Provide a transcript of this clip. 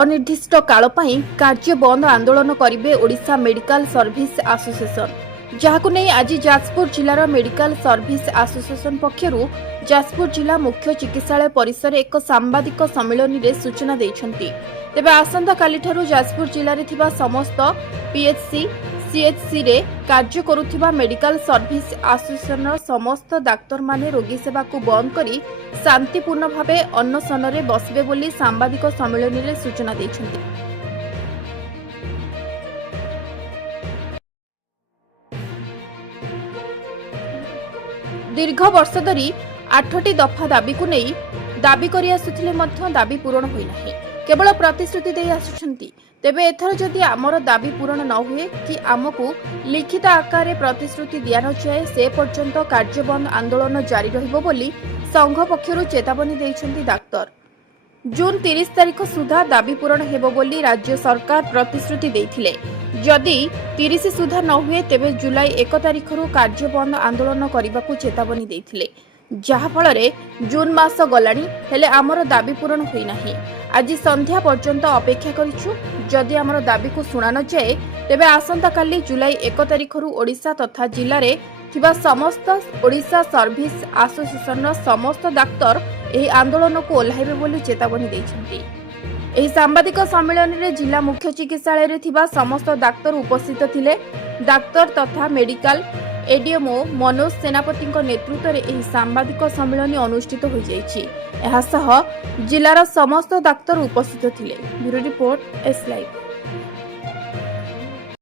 अनिर्दिष्ट काल कार्य बंद आंदोलन करेंगे ओडिशा मेडिकल सर्विस एसोसिएशन जहां नहीं आज जाजपुर जिलार मेडिकल सर्विस एसोसिएशन पक्षर जाजपुर जिला मुख्य चिकित्सालय परिसर एक सांबादिक सम्मेलन में सूचना देते तेबे आसंता काली ठारू जाजपुर जिले में समस्त पीएचसी सीएचसी रे कार्य करुथिबा मेडिकल सर्विस एसोसिएशन समस्त डाक्तर माने रोगी सेवा को बंद करी शांतिपूर्ण भावे अनशन रे बसबे बोली सांबादिक सम्मेलन में सूचना देछन्ति। दीर्घ वर्ष धरी 8टी दफा दाबी को नहीं दाबी करि आसुथिले मध्य दाबी पूरण होई नाही केवल प्रतिश्रुति दे आसुछन्ति। तेबे एथर जदि आमर दाबी पूरण न हुए कि आमको लिखित आकार में प्रतिश्रुति दिया न जाए से पर्यंत कार्य बंद आंदोलन जारी रहिबो बोली संघ पक्षरु चेतावनी दैछन्ति डाक्तर। जून 30 तारिख सुधा दाबी पूरण हेबो बोली राज्य सरकार प्रतिश्रुति दैथिले। जदि 30 सुधा न हुए तेबे जुलाई 1 तारिखरु कार्य बंद आंदोलन करबाकू चेतावनी दैथिले जहा फलरे जून मास गलानी हेले आमर दाबी पूरण होई नाही। आज संध्या पर्यंत अपेक्षा करिछु जदि आमर दाबी को शुणा न जाए तेबे आसंता काली जुलाई 1 तारिखरु ओडिशा तथा जिल्ला रे थिबा समस्त ओडिशा सर्विस एसोसिएशन समस्त डाक्तर एही आंदोलन को ओल्हाइबे बोली चेतावनी दैछन्ति। एही सांबादिक सम्मेलन रे जिला मुख्य चिकित्सालय रे थिबा समस्त डाक्तर उपस्थित थिले। डाक्तर तथा मेडिकल एडीएमओ मनोज सेनापति नेतृत्व में यह सांबादिक सम्मेलन अनुष्ठित हो जाइछि। एहा सह जिलार समस्त डाक्तर उपस्थित थिले। Bureau report S live.